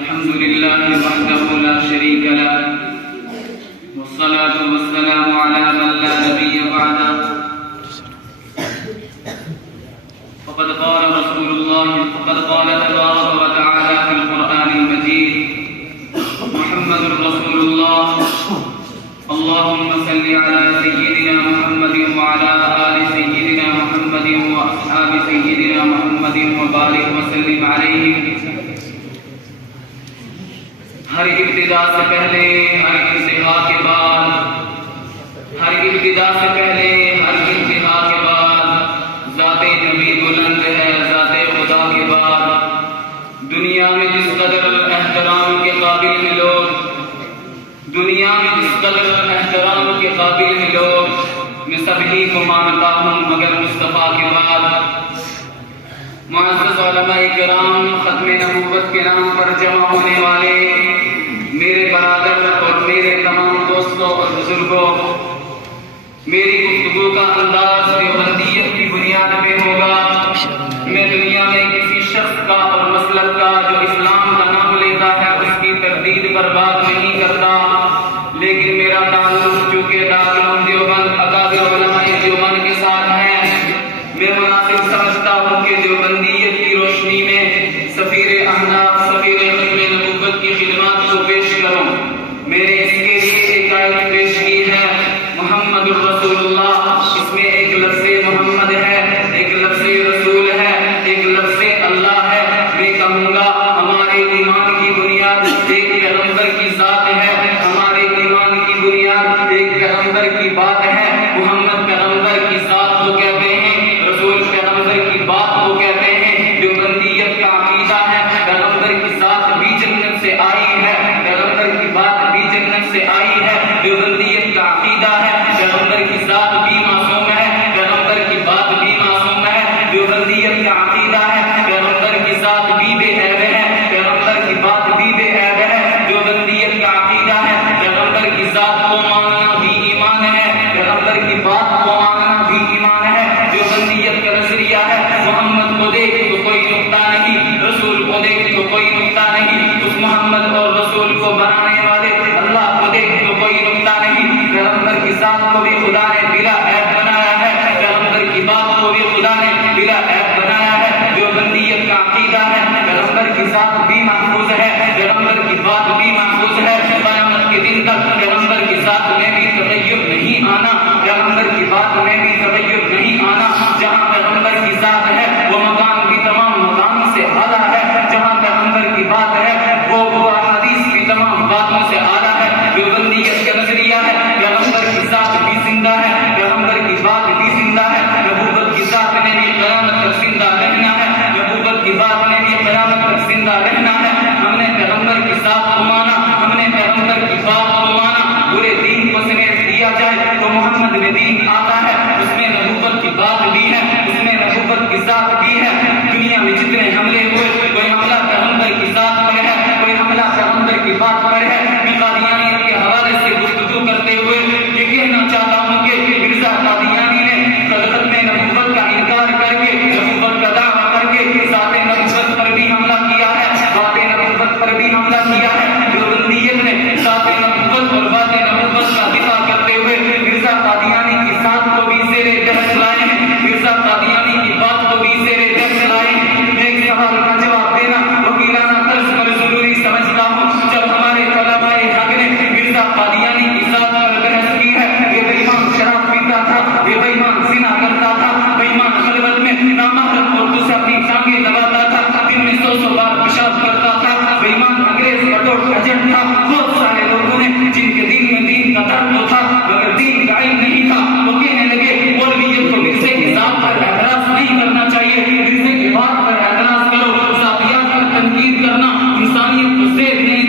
الحمد لله وحده لا شريك له والصلاة والسلام على من لا نبي بعده فقد قال تبارك وتعالى في القرآن المجيد محمد رسول الله اللهم صل على سيدنا محمد وعلى آل سيدنا محمد وأصحاب سيدنا محمد وبارك وسلم عليه. ہر ابتدا سے پہلے ہر انتہا کے بعد، ہر ابتدا سے پہلے ہر انتہا کے بعد ذات نبی بلند ہے، ذات خدا کے بعد دنیا میں جس قدر احترام کے قابل ہیں لوگ، دنیا میں جس قدر احترام کے قابل ہیں لوگ، میں سبھی کو مانتا ہوں مگر مصطفیٰ کے بعد. معزز علماء کرام، ختم نبوت کے نام پر جمع ہونے والے میرے برادر اور میرے تمام دوستوں اور بزرگوں، میری گفتگو کا انداز دیوبندیت کی بنیاد پہ ہوگا. میں دنیا میں کسی شخص کا اور مسلک کا جو اسلام کا نام لیتا ہے اس کی تردید پر بات نہیں کرتا، لیکن میرا تعلق چونکہ دارالعلوم دیوبند اکابر علماء دیوبند کے ساتھ ہے، میں مناسب سمجھتا ہوں کہ دیوبندیت کی روشنی میں سفیر احناف، سفیر ختم نبوت کی خدمات کو پیش کروں. میں نے اس کے لیے ایک آیت پیش کی ہے، محمد الرسول اللہ. اس میں ایک لفظ محمد ہے، ایک لفظ رسول ہے، ایک لفظ اللہ ہے. میں کہوں گا ہمارے ایمان کی بنیاد ایک پیغمبر کی ذات ہے، ہمارے ایمان کی بنیاد ایک پیغمبر کی بات ہے. محمد پیغمبر کی ذات کو کہتے ہیں، رسول پیغمبر کی بات کو کہتے ہیں. دیوبندیت کا عقیدہ ہے پیغمبر کی ذات بھی جنت سے آئی ہے، پیغمبر کی بات بھی جنت سے آئی ہے. دیوبندیت کا عقیدہ ہے پیغمبر کی ذات بھی معصوم ہے، پیغمبر کی بات بھی معصوم ہے. دیوبندیت کا عقیدہ ہے پیغمبر کی ذات بھی بے عیب ہے، پیغمبر کی بات بھی بے عیب ہے. دیوبندیت کا عقیدہ ہے پیغمبر کی ذات کو ماننا بھی ایمان ہے، پیغمبر کی بات کو ماننا بھی ایمان ہے. دیوبندیت کا نظریہ ہے محمد کو دیکھ تو کوئی نقطہ نہیں، رسول کو دیکھ تو کوئی نقطہ نہیں، اس محمد اور رسول کو بنانے والے اللہ کو دیکھ تو کوئی نقطہ نہیں. پیغمبر کی ذات کو بھی خدا نے بلا عیب بنایا ہے، پیغمبر کی بات کو بھی خدا نے بلا عیب بنایا ہے. دیوبندیت کا عقیدہ ہے پیغمبر کی ذات بھی محفوظ ہے، پیغمبر کی بات بھی محفوظ ہے. قیامت کے دن تک پیغمبر کی ذات میں بھی تغیر نہیں آنا، پیغمبر کی بات میں بھی تغیر نہیں آنا. جہاں پیغمبر کی ذات ہے وہ مکان بھی تمام مکانوں سے اعلیٰ ہے، جہاں پیغمبر کی بات ہے وہ احادیث بھی تمام باتوں سے اعلیٰ ہے. دیوبندیت کا نظریہ ہے پیغمبر کی ذات بھی زندہ ہے، پیغمبر کی بات بھی زندہ ہے. نبوت کی ذات نے بھی قیامت تک زندہ رہنا ہے، نبوت کی بات نے بھی قیامت تک زندہ رہنا ہے. ہم نے پیغمبر کی ذات کو مانا، ہم نے پیغمبر کی بات کو مانا. پورے دین کو سمیٹ دیا جائے تو محمد میں دین آتا ہے، اس میں نبوت کی بات بھی ہے، اس میں نبوت کی ذات بھی ہے. دنیا میں جتنے حملے ہوئے کوئی حملہ پیغمبر کی ذات پر ہے، کوئی حملہ پیغمبر کی بات پر ہے. میں قادیانیت کے حوالے سے گفتگو کرتے ہوئے یہ کہنا چاہتا ہوں کہ مرزا قادیانی نے ختم نبوت کا انکار کر کے، نبوت کا دعویٰ کر کے ذات نبوت پر بھی حملہ کیا ہے، ذات نبوت پر بھی حملہ کیا ہے. دیوبندیت نے ذات نبوت اور ذات نبوت کا دفاع کرتے ہوئے مرزا قادیانی کی ذات کو بھی زیر بحث لائے ہیں، مرزا قادیانی کی بات کو بھی زیر بحث لائے ہیں. ایک سوال کا جواب دینا وکیلانہ طرز پر ضروری سمجھتا ہوں. جب ہمارے علماء حق نے مرزا قادیانی کی ذات پر بحث کی ہے، یہ بے ایمان شراب پیتا تھا، یہ بے ایمان زنا کرتا تھا، بے ایمان خلوت میں نامحرم عورتوں سے اپنی ٹانگیں دباتا تھا، دن میں 100 بار پیشاب کرتا تھا، بے ایمان انگریز کا ٹوٹ ایجنٹ تھا. بہت سارے لوگوں نے جن کے دین میں دین کا درد تو تھا مگر دین کا علم نہیں تھا، وہ کہنے لگے مولویت کو مرزے کی ذات پر اعتراض نہیں کرنا چاہیے، مرزے کی بات پر اعتراض کرو. ذاتیات پر تنقید کرنا انسانیت کو زیر نہیں